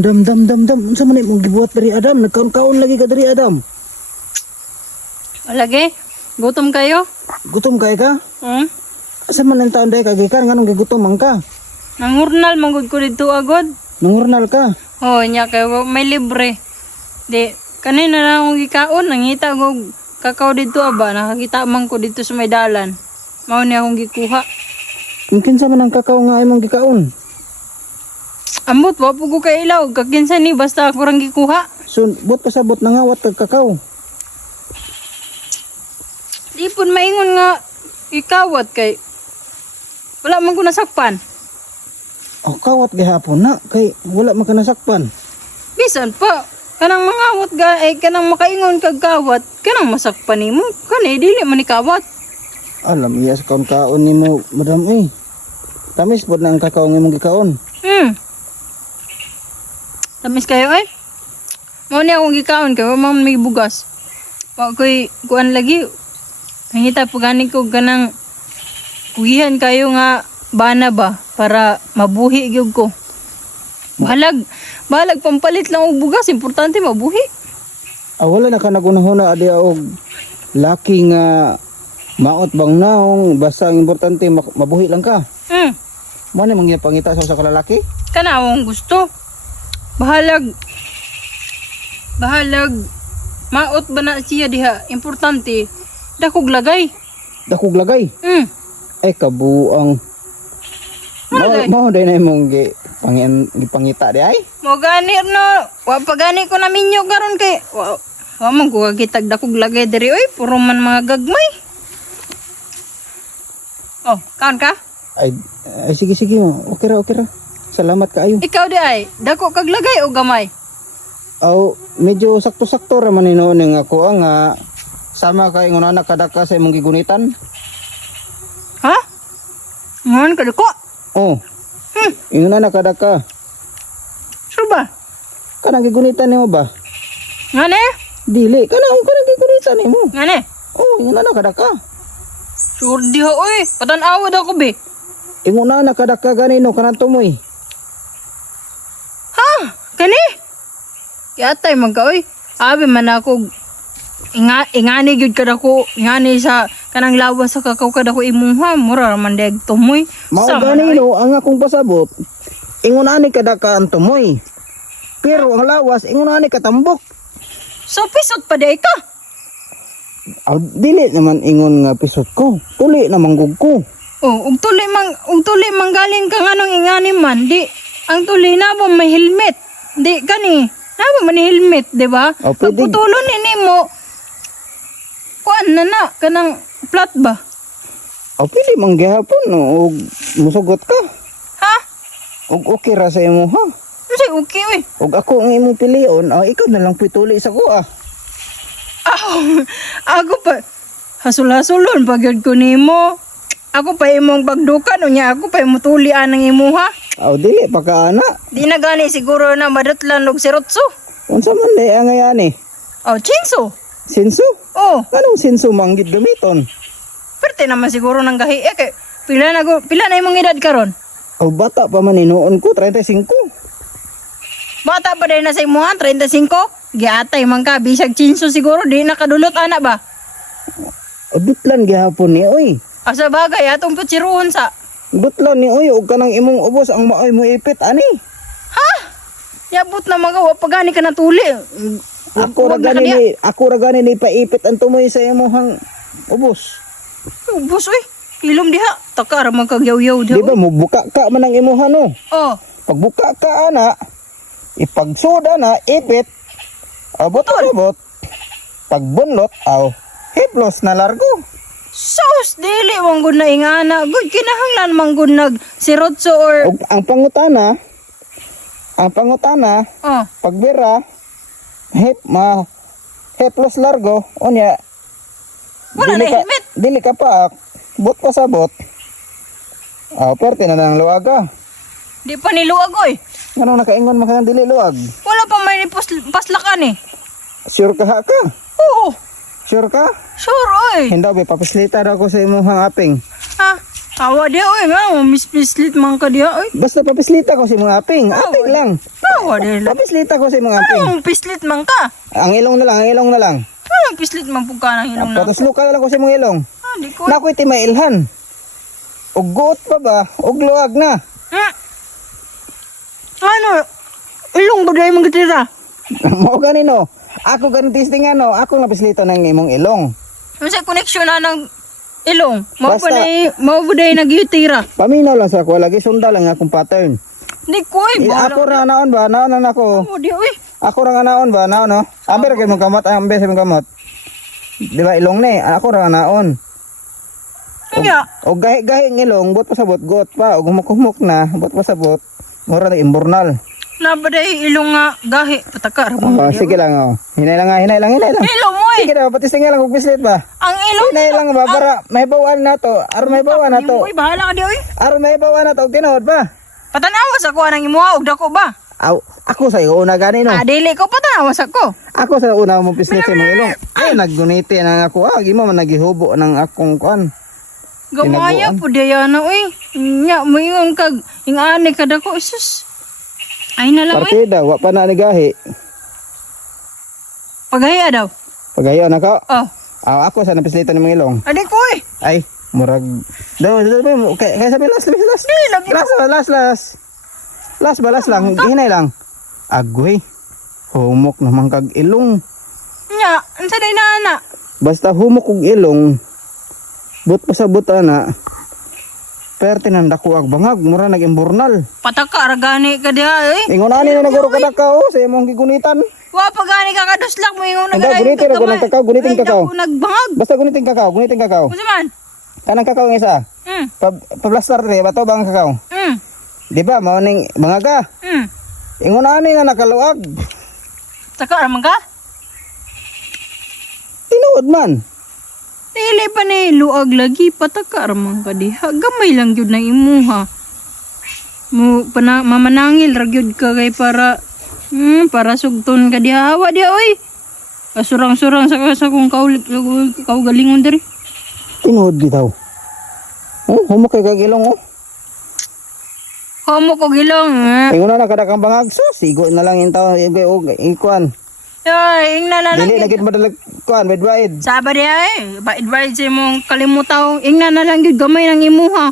Dam. Unsa man imong gibuhat diri Adam? Nagkaon-kaon lagi ka diri Adam. Lagi? Gutom kayo? Gutom kay ka? Asa man ang taon day ka gikan nganong gigutom man ka? Nangurnal manggod ko dito agod. Nangurnal ka. Oh, nya kayo may libre. Di kanina na akong gikaon, nangita ko kakao dito aba, nakakita man ko dito sa may dalan. Mao ni akong gikuha. Kinsa man ang kakao nga imong gikaon? Ambot wa po ko kay ilaw, kakinsa ni basta ako rang gikuha. So, bot pasabot na nga wat kag kakao. Di pun maingon nga ikawat kay wala man ko nasakpan. Oh, kawat gihapon na kay wala man ka nasakpan. Bisan pa kanang mangawat ga kanang makaingon kag kawat, kanang masakpan nimo. Kani dili man ikawat. Alam iya sa kaon-kaon nimo, madam eh. Tamis pod na ang kakao nga imong gikaon. Tamis kayo ay. Mao ni akong gikaon kay wa man may bugas. Wa koy kuan lagi. Nangita po gani ko ganang kugihan kayo nga bana ba para mabuhi gyud ko. Balag pampalit lang og bugas, importante mabuhi. Wala na ka nagunahuna adi og laki nga maot bang naong basta ang importante mabuhi lang ka. Mo ni mangyay pangita sa usa ka lalaki? Kana akong gusto. Bahalag maot ba na siya diha, importante dakog lagay. Dakog lagay. Ay kabuang. Mao day na imong gipangita di ay. Mo gani no, wa pa gani ko na minyo karon kay wa man ko kitag dakog lagay diri oy, puro man mga gagmay. Oh, kaon ka? Ay sige mo. Okay ra. Salamat kaayo. Ikaw di ay, dako kag lagay o gamay? Medyo sakto-sakto ra man noon nga ako nga sama kay ingon anak kadaka sa imong gigunitan. Ha? Ngon ka dako? Oh. Ingon anak kadaka. Sure ba? Kanang gigunitan nimo ba? Ngane? Dili, kanang gigunitan nimo. Ngane? Oh, ingon anak kadaka. Sure di ha oy, patan-awad ako be. Ingon anak kadaka ganino kanang tumoy. Ha? Kani? Yatay man ka oy. Abi man ako ingani gyud kada ko, ingani sa kanang lawas sa kakaw kada ko imuha, mura man deg tumoy. Mao ganino ang akong pasabot. Ingon ani kadaka ang tumoy. Pero ang lawas ingon ani katambok. So pisot pa day ka. Dili naman ingon nga pisot ko. Tuli na manggug ko. Oh, ug tuli man galing kang anong ingani man, di ang tuli na ba may helmet. Di kani, na ba man helmet, di ba? Pwede. Pagputulon ni nimo. Kuan na kanang plat ba? Pwede man gihapon no, og musugot ka. Ha? Og okay ra sa imo ha. Kasi okay oy. Og ako ang imong pilion, ikaw na lang pituli sa ko ah. Ako pa hasul-hasulon pagyud ko nimo. Ako pa imong pagdukan unya, ako pa imong tuli anang imuha. Dili pa ka ana. Di na gani siguro na madatlan og sirotso. Unsa man day ang ayani? Chinso. Sinso? Oh, Anong sinso manggid gamiton? perte naman siguro nang gahi kay pila na imong edad karon? Bata pa man noon ko 35. Bata pa din na sa imuha, 35. Giatay man ka, bisag chinso siguro, di nakadulot ana ba? Dutlan gihapon ni oy. Asa bagay, atong putsiruhon sa. Dutlan ni oy og kanang imong ubos ang maoy mo ipit ani. Ha? Yabot na magawa, pagani ka natuli. Ako ra gani ni paipit ang tumoy sa imong ubos. Ubus, uy. Ilom diha. Taka ramang kagyaw-yaw diha. Di ba mo buka ka man ang imuha no? Oh. Pagbuka ka ana, ipagsuda na ipit. Abot. Pagbunlot hiplos na largo. Sus, dili mong gud na ingana. Good kinahanglan man gud nag sirotso or Og ang pangutana, oh. pagbira hiplos largo unya. Wala na helmet. Dili ka pa bot pasabot. Perte na nang luaga. Di pa niluag oy. Anong nakaingon man kanang dili luag? Wala pa may paslakan eh. Sure ka ha ka? Oo. Sure ka? Sure oy. Hindi ba papislita ako sa imong aping. Ha? Awa dia oy, nga mispislit man ka dia oy. Basta papislita ko si mga aping. Aping lang. Awa dia lang. Papislita ko si mga aping. Ang pislit man ka. Ang ilong na lang, ang ilong na lang. Ang pislit man pug ka nang ilong na. Patuslo ka lang ko si mga ilong. Di ko. Nakoy ti mailhan. Og guot pa ba? Og luwag na. Ano? Ilong ba dahil magkatira? Mo ganino. Ako ganun testing ano, ako napislito ng imong ilong. Ano sa connection na ng ilong? Mao Basta- ba dahil nagyutira? Paminaw lang sa ako, lagi sunda lang akong pattern. Di ko eh. Ako ra naon ba? Naon na ako. Awa dia oy. Ako ra nga naon ba? Naon no? Amber kay mong kamot, amber sa mong kamot. Di ba ilong ni? Ako ra nga naon. Kaya, Og gahi-gahi ng ilong, bot pa sa bot, got pa, og humuk-humuk na, bot pa sa bot. Mura na imbornal. na ba dahil ilong nga gahi? Pataka, rabang Oh, sige lang oh. Hinay lang nga, hinay lang. Ilong mo eh. Sige na, patis nga lang kung bislit ba. Ang ilong Hinay lang ba para may bawaan na to. Aron may bawaan na to. Uy, bahala ka di oy. Aron may bawaan na to, og tinuod ba? Patanawas ako nang imuha og dako ba? Aw, ako sa una gani no. Ah, dili ko patanawas ako. Ako sa una mo bislit sa mga ilong. Ay, nagguniti na ako. Ah, gimo man nagihubo ng akong kuan. Gamaya po diya na oy. Nya mo yung kag ingani ka dako isus. Ay na lang oy. Partida, wa pa na nigahi. Pagaya daw. Pagayon ako. Oh, Aw, ako sa napislitan ng mga ilong. adi ko eh. Ay, murag. Daw, kaya sabi last. Last lang, hinay lang. Agoy. Humok naman kag ilong. Nya, unsa day na ana? Basta humok og ilong. But pa sa buta na. Perte nang dako ag bangag, mura nag-imbornal. Pataka ragani ka diha eh. Ingon ani na naguro kada ka oh, sa imong gigunitan. Wa pagani ka kaduslak mo ingon Ang gunitin ako ng kakao, guniting kakao. Nagbangag. Basta guniting kakao. Unsa man? Kanang kakao ng isa. Pablastar rin, bato bang kakao? Di ba, mao ning bangaga. Ingon ani na nakaluag. Taka raman ka? Tinuod man. Dili pa ni luag lagi pataka raman ka diha. Gamay lang gyud na imuha. Mo mamanangil ra gyud ka kay para sugton ka diha. Hawa diha oy. Kasurang-surang sa kung kaugalingon diri. Tinuod bitaw. Oh, humok kay kagilong oh. Homo ko gilong. Ingon na kada kang bangag, so sigo na lang intaw ikuan. Ay, ingna na lang. Dili lagit madalag kuan, bedwaid. Sabar diha eh. Ba advise mong kalimutaw. Ingna na lang gyud gamay nang imuha.